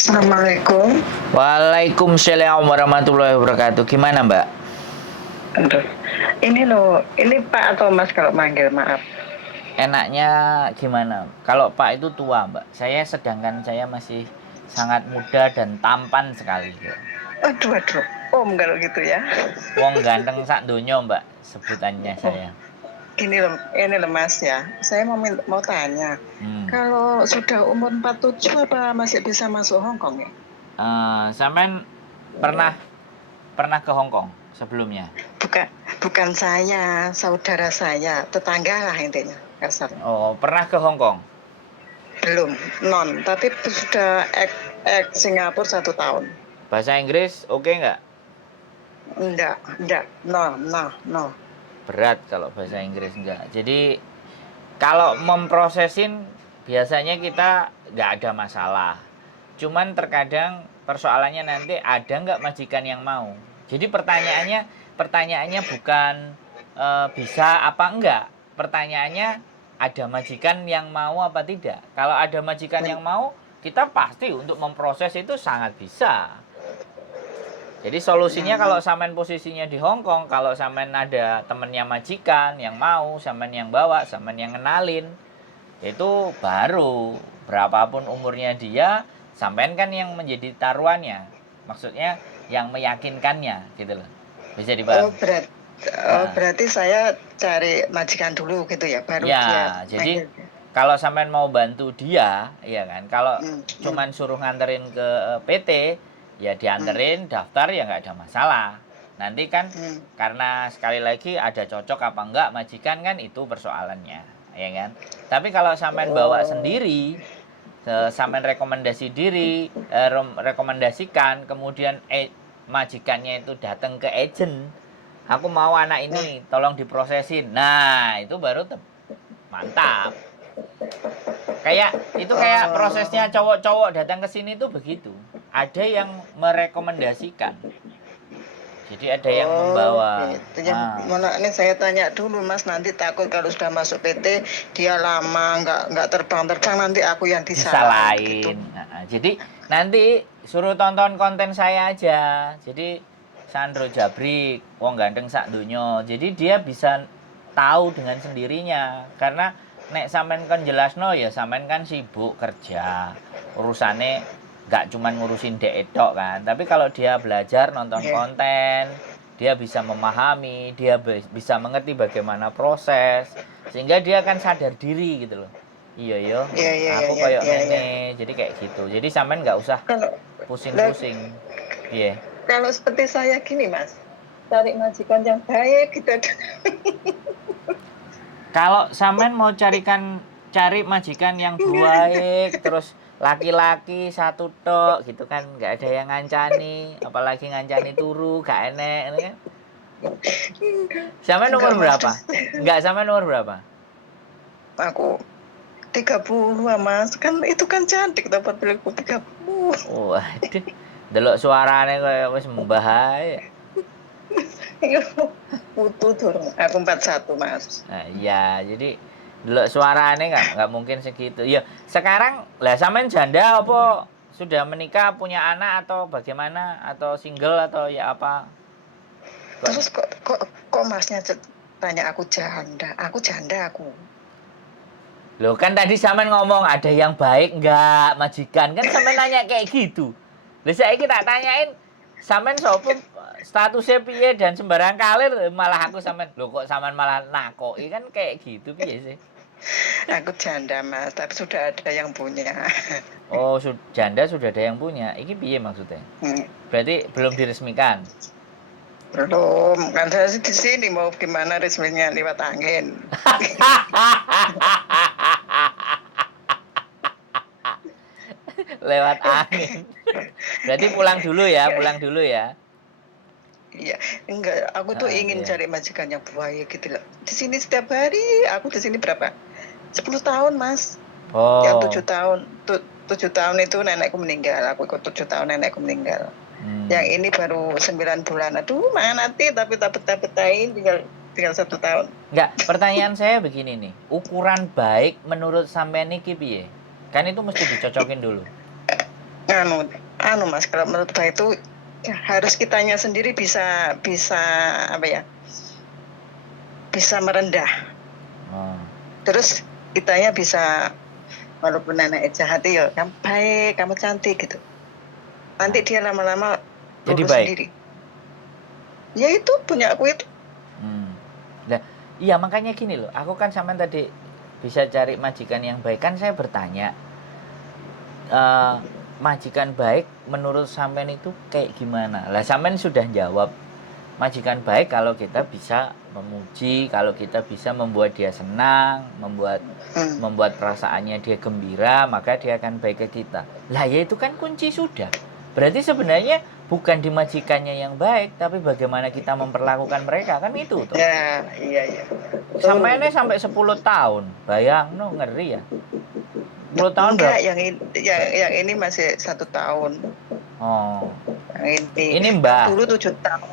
Assalamualaikum. Waalaikumsalam warahmatullahi wabarakatuh. Gimana, Mbak? Aduh. Ini loh, ini Pak atau Mas kalau manggil, maaf. Enaknya gimana? Kalau Pak itu tua, Mbak. Sedangkan saya masih sangat muda dan tampan sekali. Aduh. Om kalau gitu ya. Wong ganteng sak donya, Mbak, sebutannya Oh, saya. ini loh Mas ya. Saya mau tanya. Hmm. Kalau sudah umur 47 apa masih bisa masuk Hong Kong ya? Sampean pernah pernah ke Hong Kong sebelumnya? Bukan, bukan saya, saudara saya, tetangga lah intinya, kasar. Oh, pernah ke Hong Kong? Belum, non. Tapi sudah Singapura 1 tahun. Bahasa Inggris oke nggak? Enggak, no. Berat kalau bahasa Inggris enggak. Jadi kalau memprosesin biasanya kita nggak ada masalah. Cuman terkadang persoalannya nanti ada nggak majikan yang mau. Jadi pertanyaannya bukan bisa apa enggak. Pertanyaannya ada majikan yang mau apa tidak. Kalau ada majikan yang mau, kita pasti untuk memproses itu sangat bisa. Jadi solusinya kalau samen posisinya di Hong Kong, kalau samen ada temennya majikan yang mau, samen yang bawa, samen yang kenalin, itu baru berapapun umurnya dia, sampean kan yang menjadi taruhannya. Maksudnya yang meyakinkannya gitu loh. Bisa Oh, dipahami? Nah, berarti saya cari majikan dulu gitu ya, baru dia ya, jadi manggil. kalau sampean mau bantu dia, ya kan. Kalau Hmm, hmm, cuman suruh nganterin ke PT, ya hmm, dianterin, daftar ya nggak ada masalah. Nanti kan hmm. karena sekali lagi ada cocok apa enggak majikan kan itu persoalannya, ya kan. Tapi kalau sampean bawa Oh, sendiri, sampean rekomendasikan, kemudian majikannya itu datang ke agent, aku mau anak nah, ini, tolong diprosesin. Nah, itu baru mantap. Kayak prosesnya oh, cowok-cowok datang ke sini tuh begitu. Ada yang merekomendasikan. Jadi ada yang oh, membawa. gitu ya. Nah, Mana ini saya tanya dulu Mas, nanti takut kalau sudah masuk PT dia lama nggak terbang-terbang nanti aku yang disalahin gitu. disalahin. Nah, jadi nanti suruh tonton konten saya aja. Jadi Sandro Jabrik, wong ganteng sak dunyo. Jadi dia bisa tahu dengan sendirinya. Karena nek sampean kan jelasno ya sampean kan sibuk kerja. Urusane nggak cuman ngurusin dek tok kan. Tapi kalau dia belajar nonton Iya, konten, dia bisa memahami, dia bisa mengerti bagaimana proses, sehingga dia akan sadar diri gitu loh. Iya yo, iya, iya, iya, aku iya, koyok iya, iya. ngene, jadi kayak gitu. Jadi sampean nggak usah Kalau lah, pusing-pusing. Iya. kalau seperti saya gini Mas, cari majikan yang baik gitu. Kalau sampean mau cari majikan yang baik, terus laki-laki satu tok gitu kan, nggak ada yang ngancani, apalagi ngancani turu, gak enek, ini kan. Sampean Enggak nomor Mas, berapa? Nggak, sampean nomor berapa? aku 30 Mas, kan itu kan cantik dapat beliku 30. Waduh, delok suarane kayak wis membahaya. Putu durung, aku 41 Mas. Nah, iya, jadi delok suarane nggak mungkin segitu. Ya, sekarang lah sampean janda apa sudah menikah, punya anak atau bagaimana atau single atau ya apa? Kok Terus kok Masnya tanya aku janda aku. Loh kan tadi sampean ngomong ada yang baik nggak majikan kan sampean nanya kayak gitu. Lah saiki tak tanyain sampean sapa statusnya piye dan sembarang kalir malah aku sampean lho kok sampean malah nakoki kan kayak gitu piye sih? Aku janda Mas, tapi sudah ada yang punya. Oh, janda sudah ada yang punya. Iki piye maksudnya? Hmm, Berarti belum diresmikan. belum, kan saya di sini mau gimana resminya lewat angin. Lewat angin. Berarti pulang dulu ya. Iya, enggak, aku tuh ingin Iya. cari majikan yang baik gitu loh. Di sini setiap hari, aku di sini berapa? 10 tahun, Mas. Yang Oh. 7 tahun, 7 tahun itu nenekku meninggal. Aku ikut 7 tahun nenekku meninggal. Yang Hmm. ini baru 9 bulan. Aduh, mana nanti tapi tain tinggal 1 tahun. Enggak, pertanyaan saya begini nih. Ukuran baik menurut sampean iki piye? Kan itu mesti dicocokin dulu. Mas, kalau menurut Mbak itu ya, harus kitanya sendiri bisa bisa apa ya? Bisa merendah. Oh. Terus kitanya bisa walaupun nenek jahat ya, kamu baik, kamu cantik gitu. Nanti Nah, dia lama-lama jadi lulus baik. sendiri. Ya itu punya aku itu. Nah, iya makanya gini loh. Aku kan sampean tadi bisa cari majikan yang baik, kan saya bertanya, majikan baik menurut sampean itu kayak gimana? Lah sampean sudah jawab, majikan baik kalau kita bisa memuji, kalau kita bisa membuat dia senang, membuat perasaannya dia gembira, maka dia akan baik ke kita. Lah ya itu kan kunci sudah. Berarti sebenarnya bukan di majikannya yang baik, tapi bagaimana kita memperlakukan mereka, kan itu toh. Ya, iya iya. Betul. Sampai 10 tahun. Bayang no, ngeri ya. 10 tahun Enggak, berapa? yang ini masih 1 tahun. Oh. Yang ini, Ini yang Mbah. dulu 7 tahun.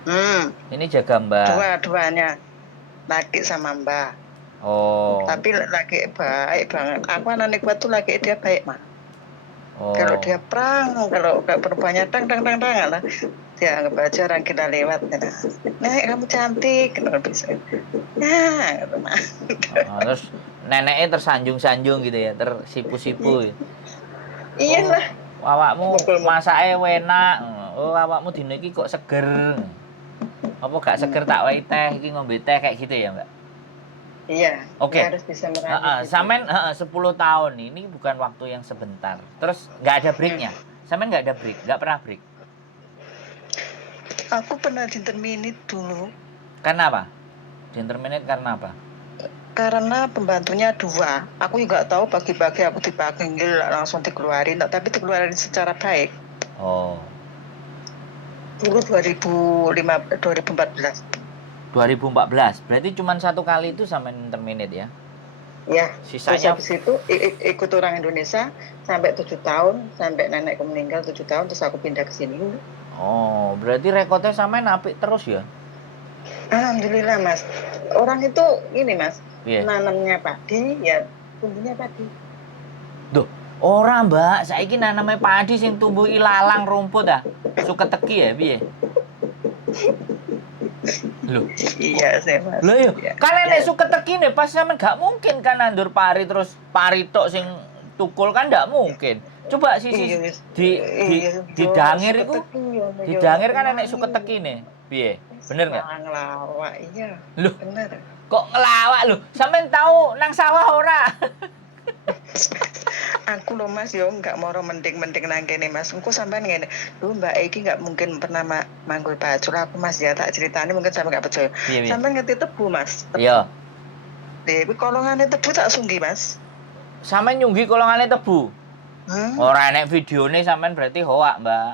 Hmm, Ini jaga Mbah. dua-duanya laki sama Mbak. Oh. Tapi laki baik banget. Aku anak kuat tuh laki dia baik mah. Kalau Oh. dia perang, kalau perempuannya tang tang tang tang lah, dia anggap aja orang kita lewat. Nah, kamu cantik, kenapa bisa? Ya, gitu, Mas. Terus neneknya tersanjung-sanjung gitu ya, tersipu-sipu. Oh, Iyalah, awakmu mukul-mukul. masake enak. Oh, awakmu dino iki kok seger. Apa gak seger tak wae teh iki ngombe teh kayak gitu ya, Mbak? Iya, dia Oke. harus bisa merayu gitu. Sampean 10 tahun ini bukan waktu yang sebentar. Terus nggak ada breaknya. Sampean nggak ada break, nggak pernah break. Aku pernah di dulu Karena apa? Interminate karena apa? karena pembantunya 2. Aku juga tahu pagi-pagi aku dipanggil langsung dikeluarin, tapi dikeluarin secara baik. Oh, Dulu 2014. 2014. Berarti cuma satu kali itu sampai interminate ya. Ya, terus Sisanya habis itu ikut orang Indonesia sampai 7 tahun, sampai nenekku meninggal 7 tahun, terus aku pindah ke sini. oh, berarti rekodnya sampean apik terus ya? Alhamdulillah Mas. Orang itu ini Mas, Iya. nanamnya padi, ya tumbuhnya padi. Duh, ora Mbak, saiki naname padi sing tumbuh ilalang rumput ah. Suketeki ya piye? Loh, Iya sih Mas. lho yo, Ya, kan nek ya. suketeki nih pas sampean gak mungkin kan nandur pari terus pari tok sing tukul kan ndak mungkin. Coba sisi Iya, di iya, yo, didangir suka iku, teki yo, yo, didangir kan enek wangi. suketeki nih. Piye? Bener nggak? Selang lawak, iya, Loh, bener. kok ngelawak lho? Sampean tahu nang sawah ora? Aku loh Mas, yo nggak mau mending-mending nang kene Mas. Engko sampean ngene, lu Mbak Eki nggak mungkin pernah manggul bacul aku Mas ya, tak ceritani mungkin sampean nggak percaya. Piye piye? Sampean ngerti tebu Mas? Iya. Dewi kolongane tebu tak sunggi Mas. Sampean nyunggi kolongane tebu. Hmm? Ora enek videone sampean berarti hoak, Mbak.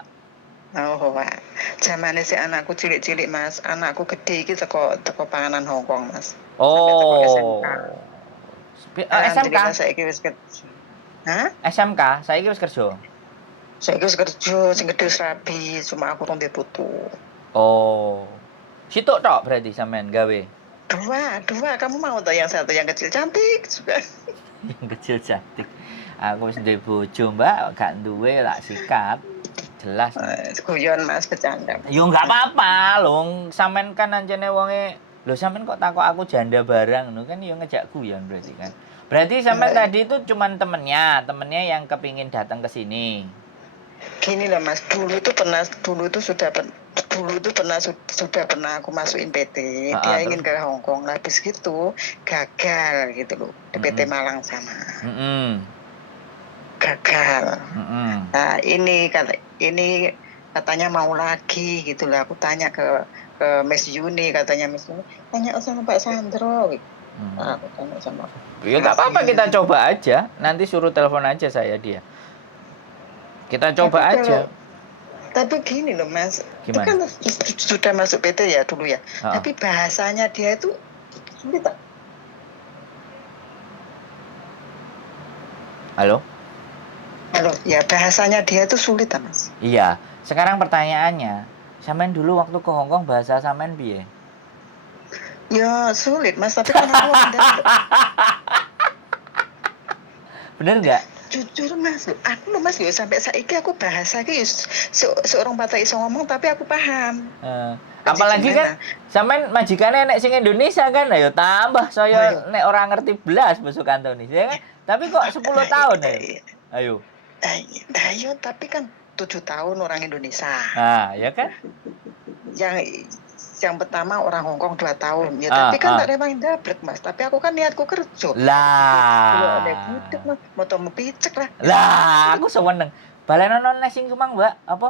Oh, Wak. Zamane si anakku cilik-cilik Mas, anakku gede iki teko panganan Hongkong Mas. Sampai teko SMK. Oh. SMK? Alhamdulillah saiki wis kerja. Hah? SMK, saiki wis kerja. Saiki wis kerja, sing gede wis rabi, cuma aku rong putu. Oh. Situk tok berarti sampean gawe. Dua, kamu mau tuh yang satu yang kecil cantik juga. Yang kecil cantik. Aku wis duwe bojo, Mbak, gak duwe tak sikat. Jelas. Guyon Mas, bercanda. Yo nggak apa-apa, lho. Sampean kan ancene wonge, lho sampean kok takok aku janda barang ngono kan yo ngejak guyon berarti kan. Berarti sampean tadi itu cuman temennya yang kepingin datang ke sini. Gini loh Mas, dulu itu sudah pernah aku masukin PT. Dia ingin ke Hong Kong, habis gitu gagal gitu loh. Di PT Malang sana. Gagal. Nah, ini katanya mau lagi gitu lah. Aku tanya ke Miss Yuni, katanya Miss Yuni, tanya sama Pak Sandro. Nah, aku tanya sama. Ya nggak apa-apa, kita coba aja. Nanti suruh telepon aja saya dia. Kita coba aja. Tapi gini loh Mas, Gimana? itu kan sudah masuk PT ya dulu ya. Tapi bahasanya dia itu sulit tak? Halo? Halo, ya bahasanya dia itu sulit tak Mas? Iya. Sekarang pertanyaannya, sampean dulu waktu ke Hongkong bahasa sampean piye? Ya sulit Mas, tapi kan aku Bener nggak? Jujur Mas, aku lho Mas yo sampai saiki aku bahasa iki seorang patah iso ngomong tapi aku paham. Apalagi kan sampean majikane nek sing Indonesia kan ayo tambah saya nek ora ngerti blas basa Kantonis ya kan. Tapi kok 10 tahun ayo. Ayo. Ayo tapi kan 7 tahun orang Indonesia. Nah, ya kan? Yang pertama orang Hongkong 2 tahun. Ya tapi kan tak remang dablek Mas. Tapi aku kan niatku kerja. Lah. Kalau ada budek Mas, mau picek lah. Lah, aku seneng. Balenono nek sing Kemang, Mbak, apa?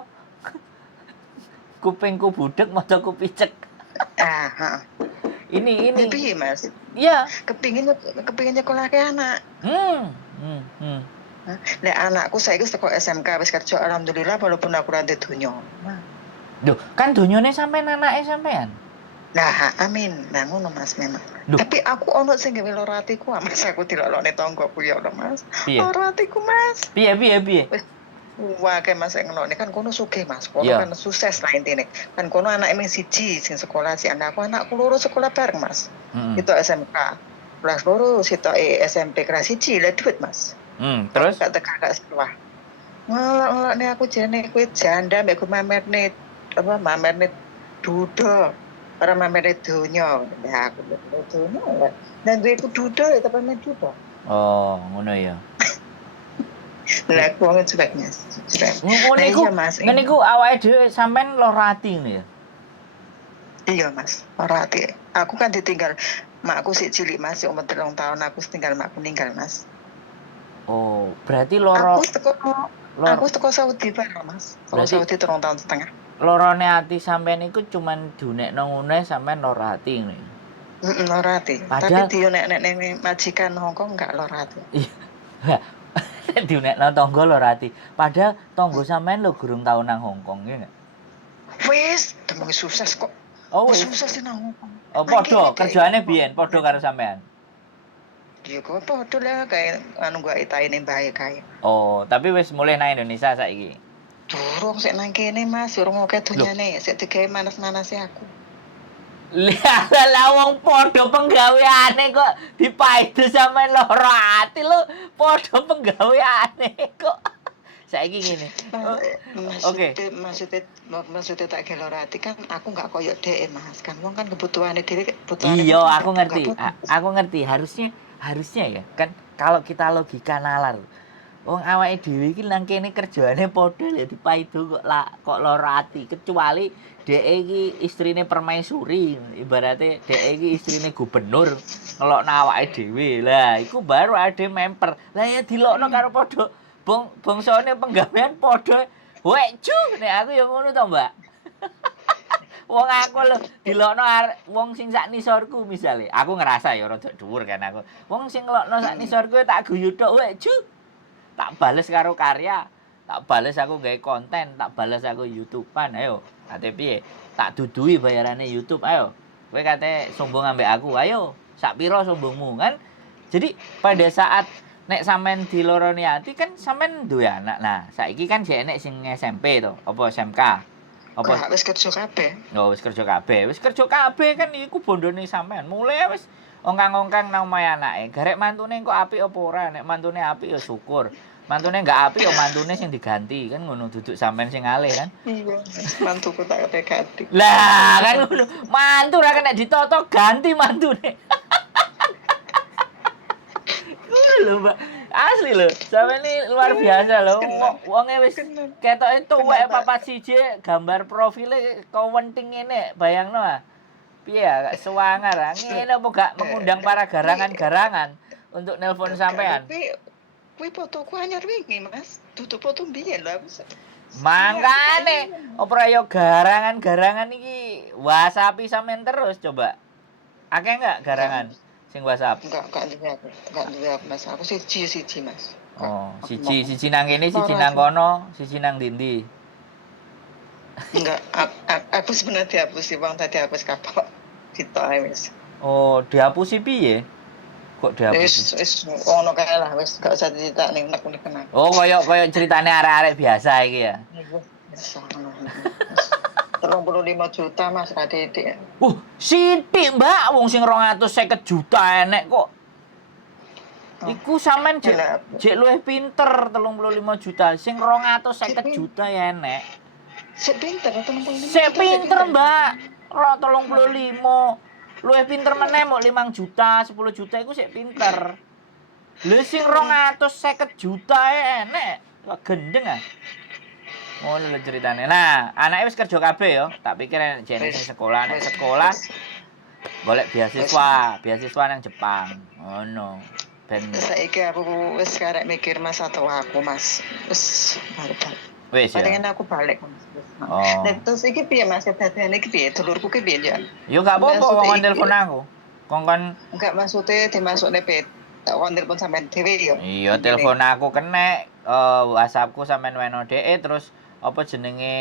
Kupingku budek, mataku picek. Ini. Ya piye, Mas? Iya. Kepingin nyekolah ke anak. Nek anakku saiki teko SMK wis kerja alhamdulillah walaupun aku ra ndek donya. Duh, kan donyane sampean anake sampean. Nah, amin. Nah, ngono Mas memang. Duh. Tapi aku ono sing gawe lara atiku, Mas aku dilolokne tanggoku ya Allah, Mas. Lara atiku, Mas. Piye? Wah, kayak Mas ngono kan kono sugih Mas. Kono kan sukses lah intine. Kan kono anake mung siji sing sekolah si anakku loro sekolah bareng, Mas. Itu SMK. Kelas loro sitoke SMP kelas 1 lah duit, Mas. Terus gak teka sekolah. Ngelok-ngelokne aku jane kowe janda mek ku mamerne duda. Para mamerne donya. Ya aku donya. Dan duweku duda ya tapi men duda. Oh, ngono ya. Lah aku wong cueknya. Ngene iku awake dhewe sampean lara ati ngono ya. Iya Mas, lara ati. Aku kan ditinggal makku sik cilik Mas, umur 3 tahun aku tinggal makku ninggal Mas. Oh, berarti loro Aku teko Saudi bareng Mas. Saudi 3 tahun setengah. Lorone ati sampean iku cuman dunekno ngene sampean lara ati ngono. Lara ati. Tapi nek majikan Hongkong enggak lara ati. Iya. Nek dunekno tangga lara ati. Padahal tangga sampean lho gurung tau nang Hongkong ya enggak? Wis, demeng sukses kok. Oh, sukses nang Hongkong. Oh, padha kerjaane biyen padha karo sampean. Ya kok padha lah kae gua itaine mbae kae. Oh, tapi wis mulai nang Indonesia saiki. Durung sik nang kene Mas, durung oke donyane, sik digawe manas-manase aku. Lah wong padha penggaweane kok dipaido sampean lara ati lho, padha penggaweane kok. Saiki ngene. Oke. Maksudnya tak gawe lara ati kan aku enggak koyo dhek Mas, kan wong kan kebutuhane dhewe Iya, aku ngerti. Aku ngerti harusnya ya kan kalau kita logika nalar. Wong awake dhewe iki nang kene kerjane padha ya dipaido kok lara ati kecuali dhek iki istrine permaisuri ibaratnya dhek iki istrine gubernur ngelokno awake dhewe. Lah iku baru ade memper. Lah ya dilokno karo padha bangsane penggawean padha. Wek cu nek aku ya ngono to, Mbak. Wong aku lho dilokno wong sing sak nisorku misale. Aku ngerasa ya rada dhuwur kan aku. Wong sing ngelokno sak nisorku tak guyu tok wek cu. Tak bales karo karya, tak bales aku gawe konten, tak bales aku YouTube-an, ayo. Ate piye? Tak dudui bayarane YouTube, ayo. Kowe kate sombong ambek aku, ayo. Sak piro sombongmu kan? Jadi pada saat nek sampean diloroni ati kan sampean duwe anak. Nah, saiki kan jek enek sing SMP to, apa SMK. Apa wis kerja kabeh. Oh, wis kerja kabeh. Wis kerja kabeh kan iku bondone sampean. Mulai wis ongkang-ongkang nang omahe anake. Garek mantune kok apik apa ora? Nek mantune apik ya syukur. Mantune enggak apik ya mantune sing diganti kan ngono duduk sampean sing alih kan. Iya, mantuku tak ganti. Lah kan ngono. Mantu ra kena ditoto ganti mantune. Ngono lho, Mbak. Asli lho, sampeyan ini luar biasa lho. Wonge wis ketoke tuwek papat siji gambar profile kawenting ngene, bayangno ah. Piye ya, gak sewangar ah. Ngene apa gak mengundang para garangan-garangan untuk nelpon sampean. Kuwi fotoku anyar wingi, Mas. Tutup foto mbiyen lho aku. Mangkane opera yo garangan-garangan iki WhatsApp sampean terus coba. Akeh enggak garangan sing WhatsApp? Enggak duwe aku, Mas. Aku siji, Mas. Oh, siji nang kene, siji nang kono, siji nang ndi? Enggak, aku sebenarnya dihapus wong tadi hapus kapok. Ditoke wis. Oh, dihapusi piye? Kok dihapus? Wis ngono kae lah, wis gak usah diceritakne nek-nek kena. Oh, koyo ceritane arek-arek biasa iki ya. Wis ngono. 35 juta Mas Raditya. Sithik, Mbak. Wong sing 250 juta enek kok. Oh, Iku sampean lah, jek luwih pinter 35 juta. Sing 250 juta ya enek. sik pinter, 35 Sik juta sik pinter, pinter. Mbak. 35. Luwih pinter meneh mau 5 juta, 10 juta iku sik pinter. Lha sing 250 juta enek. Wah gendeng ah. Ngono lho ceritane. Nah, anake wis kerja kabeh ya. Tak pikir enek jene sing sekolah, nek sekolah golek beasiswa nang Jepang. Ngono. Ben Saiki aku wis karek mikir Mas atau aku Mas. Wis balik. wis ya. Palingan aku balik Mas. Oh. Nah, terus iki piye Mas dadane iki piye? Dulurku ki piye jan? Yo gak apa-apa Maksudnya kok iki- telepon aku. Kongkon Enggak maksudnya dimasukne pet. Tak kon telepon sampean dhewe yo. iya telepon aku kena WhatsAppku sampean weno DE terus apa jenenge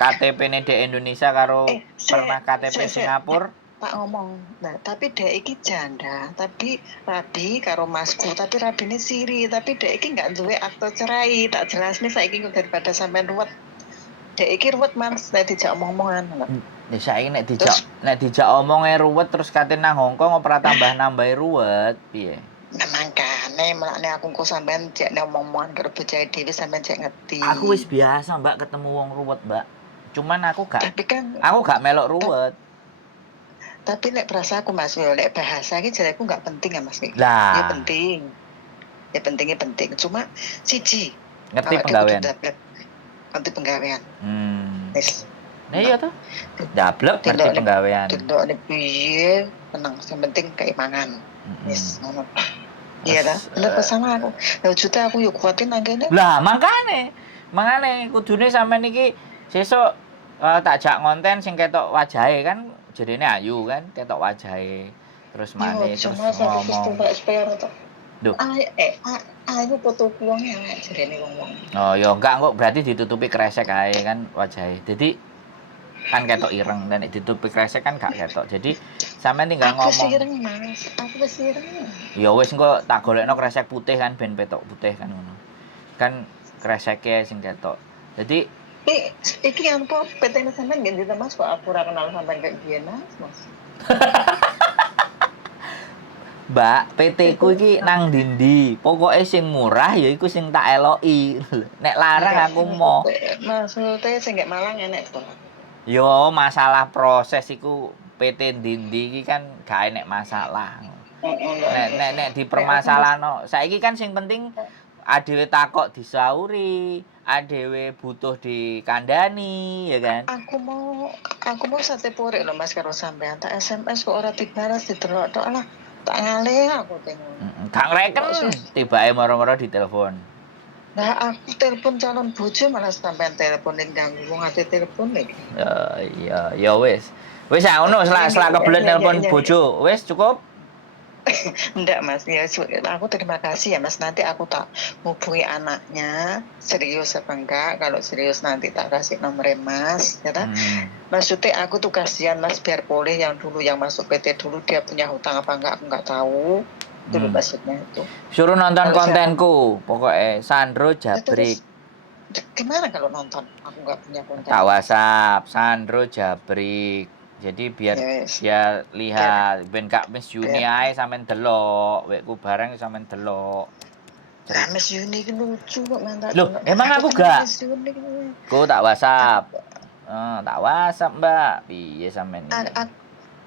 KTP-ne DE Indonesia karo pernah KTP Singapura. Tak ngomong. Nah, tapi dek iki janda, tapi rabi karo masku, tapi rabine siri, tapi dek iki enggak duwe akte cerai. Tak jelasne saiki kok daripada sampean ruwet. Dek iki ruwet Mas, nek dijak omong-omongan. Ya saiki nek dijak omonge ruwet terus kate nang Hongkong ora tambah nambahi ruwet piye? Nah, makane melakne aku kok sampean jek omong-omongan karo bocahe dhewe sampean jek ngerti. Aku wis biasa, Mbak, ketemu wong ruwet, Mbak. Cuman aku Tapi kan melok ruwet. tapi nek bahasa aku Mas, yo nek bahasa iki jareku enggak penting ya Mas. Lah. Ya penting. Ya pentingnya penting. Cuma siji Ngerti penggawean. Ngerti penggawean. Wis. Nah iya tuh. Dablek ngerti penggawean. Delok piye tenang, yang penting keimangan. Wis ngono. Iya dah. Bener sama aku. Lah juta aku yo kuatin nang kene. Lah makane kudune sampean iki sesuk tak jak ngonten sing ketok wajahe kan jerene ayu kan ketok wajahe. Terus manis terus ngomong. Duh. Ayo foto wong elek jerene wong-wong. Oh ya enggak kok berarti ditutupi kresek ae kan wajahe. Jadi kan ketok ireng dan ditutupi kresek kan gak ketok. Jadi sampean tinggal ngomong. Aku ireng Mas, aku wis ireng. Ya wis engko tak golekno kresek putih kan ben petok putih kan ngono. Kan kreseke sing ketok. Jadi iki apa PT-ne sampean nggih ndite Mas kok aku ora kenal sampean kayak biyen Mas. Mbak, PT ku iki nang ndi? Pokoke sing murah ya iku sing tak eloki. Nek larang aku mau. Maksudnya sing gak Malang enek to. Yo masalah proses iku PT ndi iki kan gak enek masalah. Nek dipermasalahno. Saiki kan sing penting adewe takok disauri, adewe butuh dikandani, ya kan? Aku mau sate porek lho Mas karo sampean. Tak SMS kok ora dibalas didelok tok lah. Tak ngalih aku tengok. Gak ngreken tibake moro-moro ditelepon. Nah, aku telepon calon bojo malah sampean telepon ning ganggu wong ate telepon iki. Ya wis. Wis ngono selak kebelet telepon bojo. Wis cukup. Enggak Mas, ya aku terima kasih ya Mas. Nanti aku tak hubungi anaknya serius apa enggak. Kalau serius nanti tak kasih nomor Mas, ya kan? Maksudnya aku tuh kasihan Mas biar boleh yang dulu yang masuk PT dulu dia punya hutang apa enggak aku enggak tahu. Itu maksudnya itu. Suruh nonton kontenku, pokoknya Sandro Jabrik. Gimana kalau nonton? Aku enggak punya konten. Tak WhatsApp Sandro Jabrik. Jadi biar dia lihat ben Kak Miss Yuni ae sampean delok, wekku bareng sampean delok. Kak Miss Yuni ki lucu kok mantan. Loh, emang aku gak? Ku tak WhatsApp. Tak WhatsApp, Mbak. Piye sampean iki?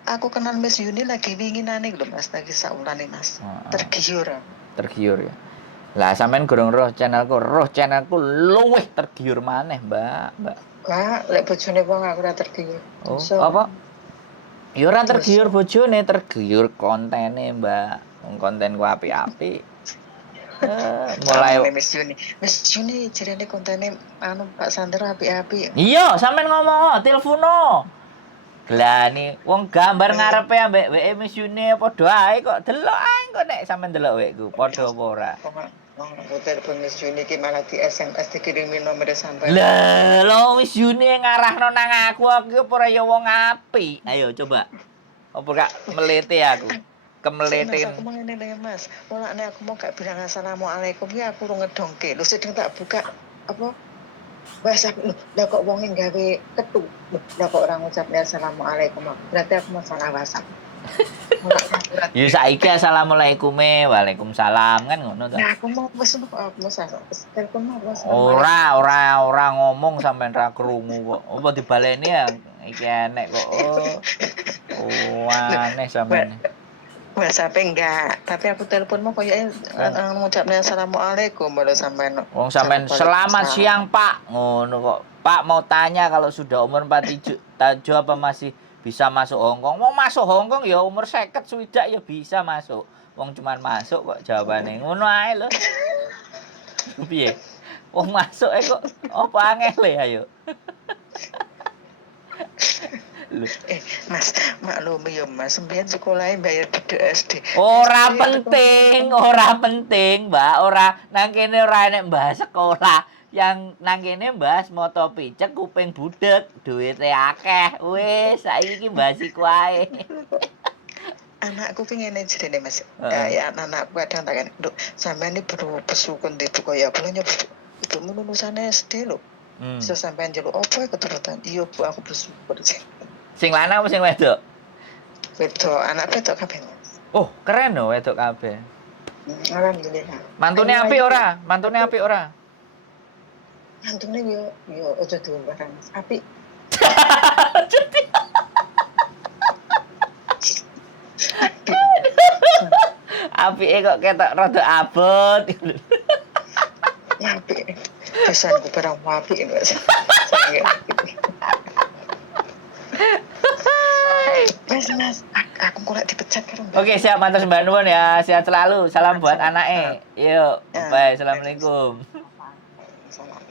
Aku kenal Miss Yuni lagi winginane lho Mas, lagi saulane Mas. Tergiur ya. Lah sampean gorong roh channelku luwih tergiur maneh, Mbak. Kak, lek bojone wong aku ora tergiur. Oh, apa? Ya ora tergiur bojone, tergiur kontene, Mbak. Wong kontenku apik-apik. Mulai Miss Yuni jarene kontene Pak Sandro apik-apik. Iya, sampean ngomong, telepono. Glani wong gambar ngarepe ambek WE Miss Yuni padha ae kok delok ae kok nek sampean delok wekku padha apa ora. Aku telepon Miss Yuni ki malah di SMS dikirimi nomor sampean. Lah, lo Miss Yuni ngarahno nang aku apa ora ya wong apik. Ayo coba. Apa gak melete aku? Kemeletin. Mas, aku mau ngene lho Mas. Ora nek aku mau gak bilang assalamualaikum ya aku lu ngedongke. Lu sedeng tak buka apa? WhatsApp lah kok wong gawe ketu. Lah kok orang ngucapnya assalamualaikum. Berarti aku mau salah WhatsApp. Ya saiki assalamualaikum, waalaikumsalam kan ngono to. Nah, aku mau pesen apa telepon mau pesen. Ora ngomong sampean ra krungu kok. Apa dibaleni ya iki enek kok. Oh, aneh sampean. WhatsApp enggak, tapi aku telepon mau kayaknya ngucapnya assalamualaikum baru sampean. Wong sampean selamat siang Pak, ngono kok. Pak mau tanya kalau sudah umur 47 apa masih bisa masuk Hongkong? Mau masuk Hongkong ya umur 50 swidak ya bisa masuk. Wong cuman masuk kok jawabannya. Ngono ae lho. Piye? Wong masuk kok apa angel ayo. Mas, maklumi ya Mas, sampeyan sekolahnya bayar gede SD. Ora penting, Mbak. Ora nang kene ora enek mbah sekolah. Yang nang kene mbahas moto picek kuping budek, duwite akeh. Wis, saiki mbahas iku ae. Anakku pengen jadi Mas. Ya anakku kadang tak kan, "Nduk, sampean ini perlu pesukun di buku ya, belum nyoba itu lulusan SD lho." So sampean njaluk opo keturutan? Iya Bu, aku bersyukur. Sing lanang apa sing wedok? Wedok, anak wedok kabeh Mas. Oh, keren lho wedok kabeh. Alhamdulillah. Mantune apik ora? Mantune apik ora? Mantune yo aja diumbarkan Mas. Apik. Apike kok ketok rada abot. Apik. Pesanku barang apik Mas. Mas, aku kok lek dipecat karo. Oke, siap matur sembah nuwun ya. Sehat selalu. Salam buat anake. Yuk, bye. Assalamualaikum. Salam.